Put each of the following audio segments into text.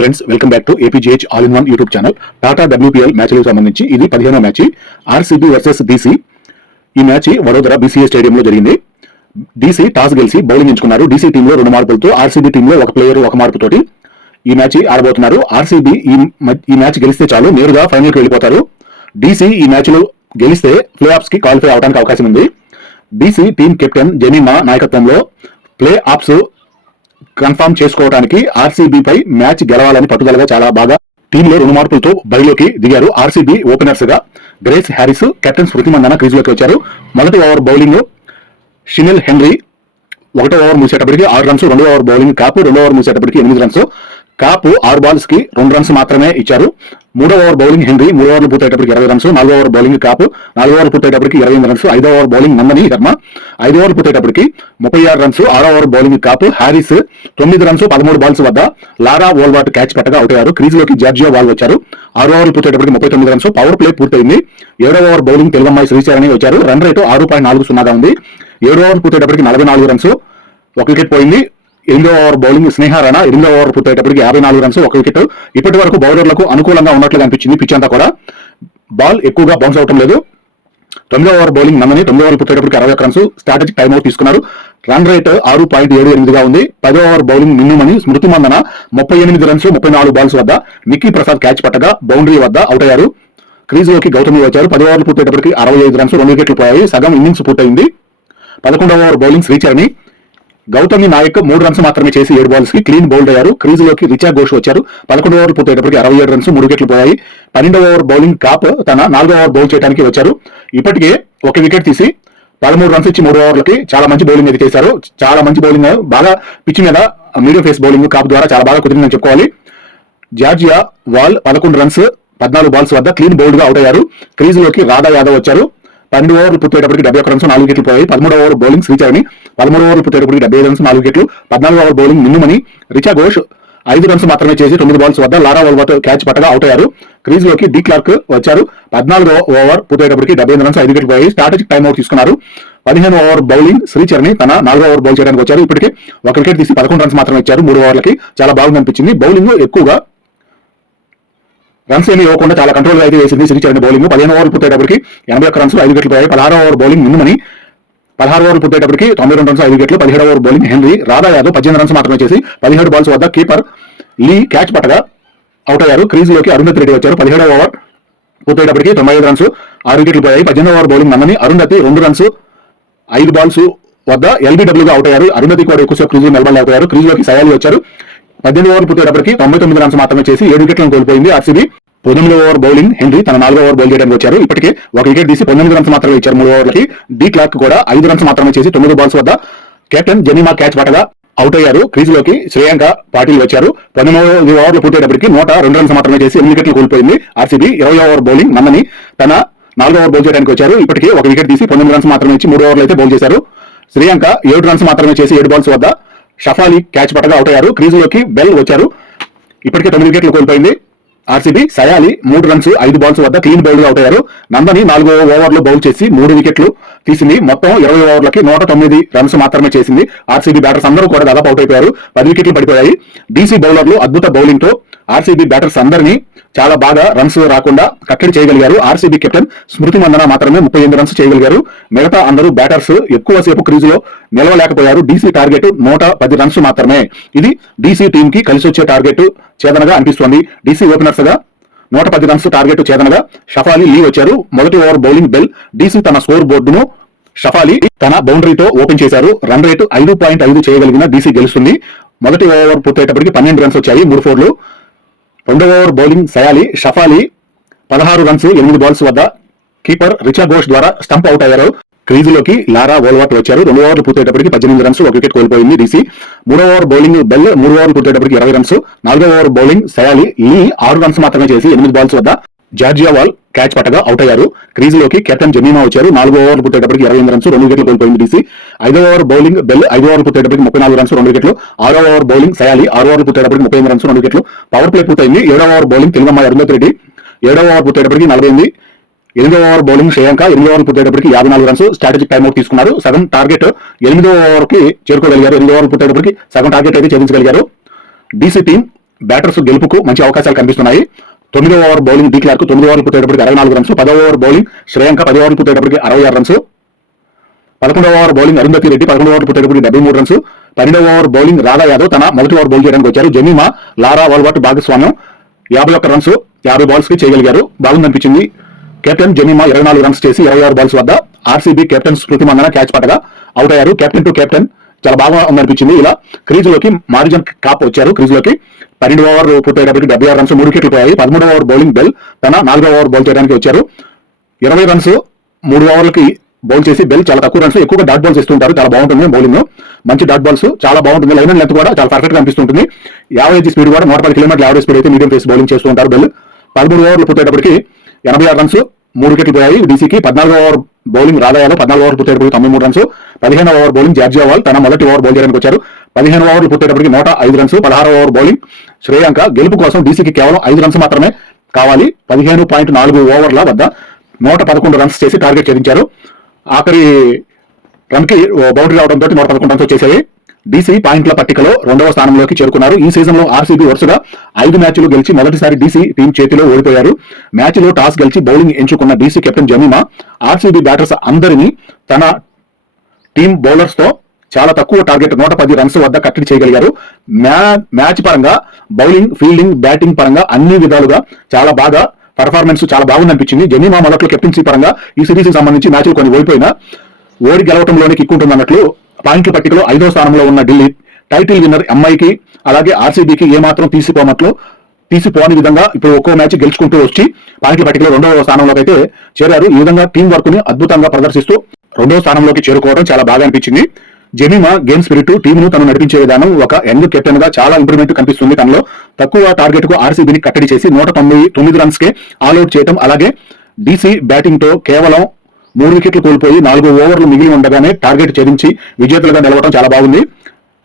Friends welcome back to APGH all in one YouTube channel Tata WPL మ్యాచ్లకు సంబంధించి ఇది పదిహేనో match RCB versus DC ఈ match Vadodara BCA స్టేడియంలో జరిగింది. డీసీ టాస్ గెలిచి బౌలింగ్ ఎంచుకున్నారు. డీసీ టీంలో రెండు మార్పులతో ఆర్సీబీ టీంలో ఒక ప్లేయర్ ఒక మార్పుతోటి ఈ మ్యాచ్ ఆడబోతున్నారు. ఆర్సీబీ ఈ ఈ మ్యాచ్ గెలిస్తే చాలు నేరుగా ఫైనల్కి వెళ్ళిపోతారు. డీసీ ఈ మ్యాచ్లో గెలిస్తే ప్లే ఆఫ్స్కి క్వాలిఫై అవడానికి అవకాశం ఉంది. డీసీ టీం కెప్టెన్ జెమీమా నాయకత్వంలో ప్లే ఆఫ్స్ కన్ఫామ్ చేసుకోవడానికి ఆర్సీబీ పై మ్యాచ్ గెలవాలని పట్టుదలగా చాలా బాగా టీంలో రెండు మార్పులతో బరిలోకి దిగారు RCB ఓపెనర్స్గా Grace Harris captain Smriti Mandhana క్రీజ్లోకి వచ్చారు. మొదటి ఓవర్ బౌలింగ్ షినిల్ హెన్రీ ఒకటో ఓవర్ ముగిసేటప్పటికి ఆరు రన్స్ రెండో ఓవర్ బౌలింగ్ కాపు రెండో ఓవర్ ముగిసేటప్పటికి ఎనిమిది రన్స్. కాపు ఆరు బాల్స్కి రెండు రన్స్ మాత్రమే ఇచ్చారు. మూడో ఓవర్ బౌలింగ్ హెన్రీ మూడో ఓవర్లు పూర్తయ్యేటప్పటికి ఇరవై రన్స్ నాలుగో ఓవర్ బౌలింగ్ కాపు నాలుగో ఓవర్ పూర్తయ్యేటప్పటికి ఇరవై ఎనిమిది రన్స్ ఐదో ఓవర్ బౌలింగ్ నందని శర్మ ఐదో ఓవర్ పూర్తయ్యేటప్పటికి ముప్పై ఆరు రన్స్ ఆరో ఓవర్ బౌలింగ్ కాపు హ్యారిస్ తొమ్మిది రన్స్ పదమూడు బాల్స్ వద్ద లారా ఓల్వాట్ క్యాచ్ పట్టగా అవుట్ అయ్యారు. క్రీజ్లోకి జార్జియో బాల్ వచ్చారు. ఆరో ఓవర్ పూర్తయ్యేటప్పటికి ముప్పై తొమ్మిది రన్స్ పవర్ ప్లే పూర్తయింది. ఏడో ఓవర్ బౌలింగ్ తెలుగమ్మాయి శ్రీచరణి వచ్చారు. రన్ రేటు ఆరు పాయింట్ నాలుగు సున్నాగా ఉంది. ఏడో ఓవర్ పూర్తయ్యేటప్పటికి నలభై నాలుగు రన్స్ ఒక వికెట్ పోయింది. ఎనిమిదో ఓవర్ బౌలింగ్ స్నేహ రాణా ఎనిమిదో ఓవర్ పూర్తయ్యేటప్పటికి యాభై నాలుగు రన్స్ ఒక వికెట్. ఇప్పటి వరకు బౌలర్లకు అనుకూలంగా ఉన్నట్లుగా అనిపించింది పిచ్ అంతా కూడా. బాల్ ఎక్కువగా బౌన్స్ అవటం లేదు. తొమ్మిదో ఓవర్ బౌలింగ్ నందని తొమ్మిదో ఓవర్ పూర్తయ్యేటప్పటికి అరవై ఒక రన్స్ స్ట్రాటజిక్ టైం అవుట్ తీసుకున్నారు. రన్ రేట్ ఆరు పాయింట్ ఏడు ఎనిమిదిగా ఉంది. పదో ఓవర్ బౌలింగ్ నిన్నుమని స్మృతి మందన ముప్పై ఎనిమిది రన్స్ ముప్పై నాలుగు బాల్స్ వద్ద నిక్కీ ప్రసాద్ క్యాచ్ పట్టగా బౌండరీ వద్ద అవుట్ అయ్యారు. క్రీజ్లోకి గౌతమి వచ్చారు. పది ఓవర్లు పూర్తయ్యేటప్పటికి అరవై ఐదు రన్స్ రెండు వికెట్లు పోయాయి. సగం ఇన్నింగ్స్ పూర్తయింది. పదకొండవ ఓవర్ బౌలింగ్ శ్రీచరణి గౌతమి నాయక్ మూడు రన్స్ మాత్రమే చేసి ఏడు బాల్స్కి క్లీన్ బౌల్డ్ అయ్యారు. క్రీజ్లోకి రిచా ఘోష్ వచ్చారు. పదకొండు ఓవర్ పూర్తయ్యేటప్పటికి అరవై ఏడు రన్స్ మూడు వికెట్లు పోయాయి. పన్నెండవ ఓవర్ బౌలింగ్ కాప్ తన నాలుగో ఓవర్ బౌల్ చేయడానికి వచ్చారు. ఇప్పటికే ఒక వికెట్ తీసి పదమూడు రన్స్ ఇచ్చి మూడు ఓవర్లకి చాలా మంచి బౌలింగ్ అయితే చేశారు. చాలా మంచి బౌలింగ్ బాగా పిచ్ మీద మీడియం ఫేస్ బౌలింగ్ కాప్ ద్వారా చాలా బాగా కుదిరిందని చెప్పుకోవాలి. జార్జియా వాల్ పదకొండు రన్స్ పద్నాలుగు బాల్స్ వద్ద క్లీన్ బౌల్డ్గా అవుట్ అయ్యారు. క్రీజ్లోకి రాధా యాదవ్ వచ్చారు. పన్నెండు ఓవర్లు పూర్తయ్యేటప్పటికి డెబ్బై ఒక్క రన్స్ నాలుగు వికెట్లు పోయాయి. పదమూడు ఓవర్ బౌలింగ్ శ్రీచరణి పదమూడు ఓవర్లు పూర్తయ్యేటప్పటికి డెబ్బై ఐదు రన్స్ నాలుగు వికెట్లు. పద్నాలుగు ఓవర్ బౌలింగ్ నిన్నుమని రిచా ఘోష్ ఐదు రన్స్ మాత్రమే చేసి తొమ్మిది బాల్స్ వద్ద లారా ఓల్వర్ క్యాచ్ పట్టగా అవుట్ అయ్యారు. క్రీజ్లోకి డి క్లార్క్ వచ్చారు. పద్నాలుగు ఓవర్ పూర్తయ్యేటప్పటికి డెబ్బై ఐదు రన్స్ ఐదు వికెట్లు పోయాయి. స్ట్రాటజిక్ టైం అవుట్ తీసుకున్నారు. పదిహేను ఓవర్ బౌలింగ్ శ్రీచరణి తన నాలుగో ఓవర్ బౌల్ చేయడానికి వచ్చారు. ఇప్పటికే ఒక వికెట్ తీసి పదకొండు రన్స్ మాత్రమే ఇచ్చారు. మూడు ఓవర్లకి. చాలా బాగుంది అనిపించింది. బౌలింగ్ ఎక్కువగా రన్స్ ఏమీ ఇవ్వకుండా చాలా కంట్రోల్గా అయితే వేసింది శ్రీచరణ్ బౌలింగ్ పదిహేను ఓవర్లు పూర్తయ్యేటప్పటికి ఎనభై ఒక్క రన్స్ ఐదు వికెట్లు పోయాయి పదహారు ఓవర్ బౌలింగ్ నిన్నమని పదహారు ఓవర్లు పూర్తయ్యేటప్పటికి తొంభై రెండు రన్స్ ఐదు వికెట్లు పదిహేడు over bowling Henry. Radha Yadav పద్దెనిమిది రన్స్ మాత్రమే చేసి పదిహేడు బాల్స్ వద్ద కీపర్ లీ క్యాచ్ పట్టగా అవుట్ అయ్యారు. క్రీజ్లోకి అరుంధతి రెడ్డి వచ్చారు. పదిహేడు ఓవర్ పూర్తయ్యేటప్పటికి తొంభై ఐదు రన్స్ ఆరు వికెట్లు పోయాయి. పద్దెనిమిది ఓవర్ బౌలింగ్ నమ్మని అరుణతి రెండు రన్స్ ఐదు బాల్స్ వద్ద ఎల్బీడబ్ల్యూగా అవుట్ అయ్యారు. అరుణతి కూడా ఎక్కువసేపు క్రీజ్ నిలబడి అవుతారు క్రీజ్లోకి సయాలి వచ్చారు. పద్దెనిమిది ఓవర్లు పూర్తయ్యేటప్పటికి తొంభై తొమ్మిది రన్స్ మాత్రమే చేసి ఏడు వికెట్లను కోల్పోయింది ఆర్సీబీ పంతొమ్మిది ఓవర్ బౌలింగ్ హెన్రీ తన నాలుగో ఓవర్ బౌల్ చేయడానికి వచ్చారు. ఇప్పటికే ఒక వికెట్ తీసి పంతొమ్మిది రన్స్ మాత్రమే ఇచ్చారు మూడు ఓవర్లకి. డి క్లాక్ కూడా ఐదు రన్స్ మాత్రమే చేసి తొమ్మిది బాల్స్ వద్ద కెప్టెన్ జెనీమా క్యాచ్ పట్టగా అవుట్ అయ్యారు. క్రీజ్లోకి శ్రేయాంక పాటిల్ వచ్చారు. పంతొమ్మిది ఓవర్లు పూర్తయ్యేటప్పటికి నూట రెండు రన్స్ మాత్రమే చేసి ఎనిమిది వికెట్లు కోల్పోయింది ఆర్సీబీ. ఇరవై ఓవర్ బౌలింగ్ మందని తన నాలుగో ఓవర్ బౌల్ చేయడానికి వచ్చారు. ఇప్పటికే ఒక వికెట్ తీసి పంతొమ్మిది రన్స్ మాత్రమే ఇచ్చి మూడు ఓవర్లు అయితే బౌల్ చేశారు. శ్రేయాంక ఏడు రన్స్ మాత్రమే చేసి ఏడు బాల్స్ వద్ద షఫాలి క్యాచ్ పట్టగా అవుట్ అయ్యారు. క్రీజ్లోకి బెల్ వచ్చారు. ఇప్పటికే తొమ్మిది వికెట్లు కోల్పోయింది. ఆర్సీబీ సయాలి మూడు రన్స్ ఐదు బాల్స్ వద్ద క్లీన్ బౌల్డ్ అవుట్ అయ్యారు. నందని నాలుగో ఓవర్లో బౌల్ చేసి మూడు వికెట్లు తీసింది. మొత్తం ఇరవై ఓవర్లకి నూట తొమ్మిది రన్స్ మాత్రమే చేసింది. ఆర్సీబీ బ్యాటర్స్ అందరూ కూడా దాదాపు అవుట్ అయిపోయారు. పది వికెట్లు పడిపోయాయి. డీసీ బౌలర్లు అద్భుత బౌలింగ్తో ఆర్సీబీ బ్యాటర్స్ అందరినీ చాలా బాగా రన్స్ రాకుండా కట్టడి చేయగలిగారు. ఆర్సీబీ కెప్టెన్ స్మృతి మందన మాత్రమే ముప్పై ఎనిమిది రన్స్ చేయగలిగారు. మిగతా అందరూ బ్యాటర్స్ ఎక్కువసేపు క్రీజులో నిలవలేకపోయారు. డీసీ టార్గెట్ నూట పది రన్స్ మాత్రమే. ఇది డీసీ టీం కి కలిసి వచ్చే టార్గెట్ చేదనగా అనిపిస్తోంది. డీసీ ఓపెనర్స్గా నూట పది రన్స్ టార్గెట్ చేదనగా షఫాలి లీ వచ్చారు. మొదటి ఓవర్ బౌలింగ్ బెల్ డీసీ తన స్కోర్ బోర్డును షఫాలి తన బౌండరీతో ఓపెన్ చేశారు. రన్ రేటు ఐదు పాయింట్ ఐదు చేయగలిగిన డీసీ గెలుస్తుంది. మొదటి ఓవర్ పూర్తయ్యేటప్పటికి పన్నెండు రన్స్ వచ్చాయి. మూడు ఫోర్లు రెండవ ఓవర్ బౌలింగ్ సయాలి షఫాలి. పదహారు రన్స్ ఎనిమిది బాల్స్ వద్ద కీపర్ రిచా ఘోష్ ద్వారా స్టంప్ అవుట్ అయ్యారు. క్రీజులోకి లారా ఓల్వాట్ వచ్చారు. రెండు ఓవర్లు పూర్తయ్యేటప్పటికి పద్దెనిమిది రన్స్ ఒక వికెట్ కోల్పోయింది డీసీ. మూడో ఓవర్ బౌలింగ్ బెల్ మూడు ఓవర్లు పూర్తయ్యేటప్పటికి ఇరవై రన్స్. నాలుగో ఓవర్ బౌలింగ్ సయాలి లీ ఆరు రన్స్ మాత్రమే చేసి ఎనిమిది బాల్స్ వద్ద జార్జియా వాల్ క్యాచ్ పట్టగా అవుట్ అయ్యారు. క్రీజులోకి కెప్టెన్ జమీమా వచ్చారు. నాలుగో ఓవర్లు పుట్టేటప్పటికి ఇరవై ఎనిమిది రన్స్ రెండు వికెట్లు కోల్పోయింది డీసీ ఐదో ఓవర్ బౌలింగ్ బెల్ ఐదో ఓవర్ పుట్టేటప్పటికి ముప్పై నాలుగు రన్స్ రెండు వికెట్లు ఆరో ఓవర్ బౌలింగ్ సయాలి. ఆరో ఓవర్ పుట్టేటప్పటికి ముప్పై ఎనిమిది రన్స్ రెండు వికెట్లు పవర్ ప్లే పూర్తయింది. ఏడో ఓవర్ బౌలింగ్ తెలుగమ్మ అరుంధతి రెడ్డి. ఏడో ఓవర్ పుట్టేటప్పటికి నలభై ఎనిమిది. ఎనిమిదో ఓవర్ బౌలింగ్ శ్రేయాంక. ఎనిమిదో ఓవర్ పుట్టేటప్పటికి యాభై నాలుగు రన్స్ స్ట్రాటజిక్ టైమ్ అవుట్ తీసుకున్నారు. సగం టార్గెట్ ఎనిమిదో ఓవర్కి చేరుకోగలిగారు. ఎనిమిదో ఓవర్ పుట్టేటప్పటికి సగం టార్గెట్ అయితే ఛేదించగలిగారు. డీసీ టీం బ్యాటర్స్ గెలుపుకు మంచి అవకాశాలు కనిపిస్తున్నాయి. తొమ్మిదో ఓవర్ బౌలింగ్ డి క్లార్క్ తొమ్మిదో ఓవర్లు పూర్తయ్యేటప్పటికి అరవై నాలుగు రన్స్ పదో ఓవర్ బౌలింగ్ శ్రేయాంక పది ఓవర్లు పూర్తయ్యేటప్పటికి అరవై ఆరు రన్స్ పదకొండవ ఓవర్ బౌలింగ్ అరుంధతి రెడ్డి పదకొండవ ఓవర్ పూర్తయ్యేటప్పటికి డెబ్బై మూడు రన్స్ పన్నెండవ ఓవర్ బౌలింగ్ రాధా యాదవ్ తన మొదటి ఓవర్ బౌల్ చేయడానికి వచ్చారు. జమీమా లారా వాల్బాట్ భాగస్వామ్యం యాభై ఒక్క రన్స్ యాభై బాల్స్కి చేయగలిగారు. బాగుందనిపించింది కెప్టెన్ జమీమా ఇరవై నాలుగు రన్స్ చేసి ఇరవై ఆరు బాల్స్ వద్ద RCB captain Smriti Mandhana catch పట్టగా out అయ్యారు. కెప్టెన్ టు కెప్టెన్ చాలా బాగా ఉందనిపించింది ఇలా క్రీజులోకి మారిజన్ కాప్ వచ్చారు. క్రీజులోకి పన్నెండు ఓవర్ పూర్తయ్యేటప్పటికి డెబ్బై ఆరు రన్స్ మూడు వికెట్లు పోయాయి. పదమూడు ఓవర్ బౌలింగ్ బెల్ తన నాలుగో ఓవర్ బౌల్ చేయడానికి వచ్చారు. ఇరవై రన్స్ మూడు ఓవర్లకి బౌల్ చేసి బెల్ చాలా తక్కువ రన్స్ ఎక్కువగా డాట్ బాల్స్ ఇస్తుంటారు చాలా బాగుంటుంది బౌలింగ్. మంచి డాట్ బాల్స్ చాలా బాగుంటుంది. లైన్ అండ్ లెంత్ కూడా చాలా పర్ఫెక్ట్గా అనిపిస్తుంటుంది. యావరేజ్ స్పీడ్ కూడా నూట పది కిలోమీటర్ యావరేజ్ స్పీడ్ అయితే మీడియం ఫేస్ బౌలింగ్ చేస్తూ ఉంటారు బెల్. పదమూడు ఓవర్లు పూర్తయ్యేటప్పటికి ఎనభై ఆరు రన్స్ మూడు వికెట్లు పోయాయి. డీసీకి పద్నాలుగు ఓవర్ బౌలింగ్ రాధాయాలో పద్నాలుగు ఓవర్ పూర్తయ్యేటప్పటికి తొంభై మూడు రన్స్. పదిహేను ఓవర్ బౌలింగ్ జార్జియావాల్ తన మొదటి ఓవర్ బౌల్ చేయడానికి వచ్చారు. పదిహేను ఓవర్లు పూర్తయ్యేటప్పటికి నూట ఐదు రన్స్. పదహారు ఓవర్ బౌలింగ్ శ్రేయాంక గెలుపు కోసం డీసీకి కేవలం ఐదు రన్స్ మాత్రమే కావాలి. పదిహేను పాయింట్ నాలుగు ఓవర్ల వద్ద నూట పదకొండు రన్స్ చేసి టార్గెట్ ఛేదించారు. ఆఖరి రన్కి బౌండరీ రావడంతో నూట పదకొండు రన్స్ వచ్చేసాయి. డీసీ పాయింట్ల పట్టికలో రెండవ స్థానంలోకి చేరుకున్నారు. ఈ సీజన్లో ఆర్సీబీ వరుసగా ఐదు మ్యాచ్లు గెలిచి మొదటిసారి డీసీ టీం చేతిలో ఓడిపోయారు. మ్యాచ్లో టాస్ గెలిచి బౌలింగ్ ఎంచుకున్న DC captain Jemimah RCB batters అందరినీ తన టీం బౌలర్స్తో చాలా తక్కువ టార్గెట్ నూట పది రన్స్ వద్ద కట్టడి చేయగలిగారు. మ్యాచ్ పరంగా బౌలింగ్ ఫీల్డింగ్ బ్యాటింగ్ పరంగా అన్ని విధాలుగా చాలా బాగా పర్ఫార్మెన్స్ చాలా బాగుంది అనిపించింది. జమీమా మొదట్లో కెప్టెన్సీ పరంగా ఈ సిరీస్ సంబంధించి మ్యాచ్లు కొన్ని ఓడిపోయినా ఓడి గెలవటంలోనే కిక్కుంటుంది అన్నట్లు పాయింట్ల పట్టికలో ఐదో స్థానంలో ఉన్న ఢిల్లీ టైటిల్ విన్నర్ ఎంఐకి అలాగే ఆర్సీబీకి ఏమాత్రం తీసుకోనట్లు తీసిపోని విధంగా ఇప్పుడు ఒక్కో మ్యాచ్ గెలుచుకుంటూ వచ్చి పాయింట్ల పట్టికలో రెండవ స్థానంలోకి అయితే చేరారు. ఈ విధంగా టీం వర్క్ని అద్భుతంగా ప్రదర్శిస్తూ రెండవ స్థానంలోకి చేరుకోవడం చాలా బాగా అనిపించింది. జెమిమా గేమ్ స్పిరిట్ టీమును తను నడిపించే విధానం ఒక యంగ్ కెప్టెన్గా చాలా ఇంప్రూవ్మెంట్ కనిపిస్తుంది తనలో. తక్కువ టార్గెట్కు ఆర్సీబీని కట్టడి చేసి నూట తొమ్మిది తొమ్మిది రన్స్ కే ఆల్అౌట్ చేయడం అలాగే డీసీ బ్యాటింగ్తో కేవలం మూడు వికెట్లు కోల్పోయి నాలుగు ఓవర్లు మిగిలి ఉండగానే టార్గెట్ ఛేదించి విజేతలుగా నిలవడం చాలా బాగుంది.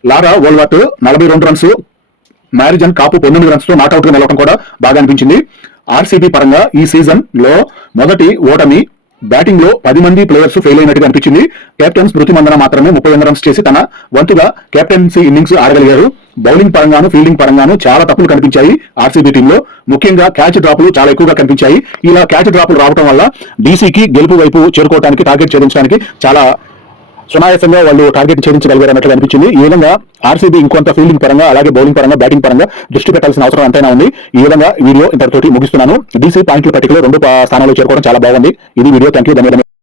లారా వోల్వాట్ నలభై రెండు రన్స్ మ్యారిజన్ కాపు పంతొమ్మిది రన్స్తో నాట్అవుట్గా నిలవడం కూడా బాగా అనిపించింది. ఆర్సీబీ పరంగా ఈ సీజన్లో మొదటి ఓటమి బ్యాటింగ్లో పది మంది ప్లేయర్స్ ఫెయిల్ అయినట్టుగా అనిపించింది. కెప్టెన్ స్మృతి మందన మాత్రమే ముప్పై రన్స్ చేసి తన వంతుగా కెప్టెన్సీ ఇన్నింగ్స్ ఆడగలిగారు. బౌలింగ్ పరంగాను ఫీల్డింగ్ పరంగాను చాలా తప్పులు కనిపించాయి ఆర్సీబీ టీంలో. ముఖ్యంగా క్యాచ్ డ్రాపులు చాలా ఎక్కువగా కనిపించాయి. ఇలా క్యాచ్ డ్రాపులు రావడం వల్ల డీసీకి గెలుపు వైపు చేరుకోవడానికి టార్గెట్ ఛేదించడానికి చాలా సునాయాసంగా వాళ్ళు టార్గెట్ ఛేదించగలిగారు అన్నట్లు అనిపించింది. ఈ విధంగా ఆర్సీబీ ఇంకొంత ఫీల్డింగ్ పరంగా అలాగే బౌలింగ్ పరంగా బ్యాటింగ్ పరంగా దృష్టి పెట్టాల్సిన అవసరం ఎంతైనా ఉంది. ఈ విధంగా వీడియో ఇంతటితోటి ముగిస్తున్నాను. డీసీ పాయింట్ల పట్టికలో రెండు స్థానాల్లో చేరుకోవడం చాలా బాగుంది. ఇది వీడియో. Thank you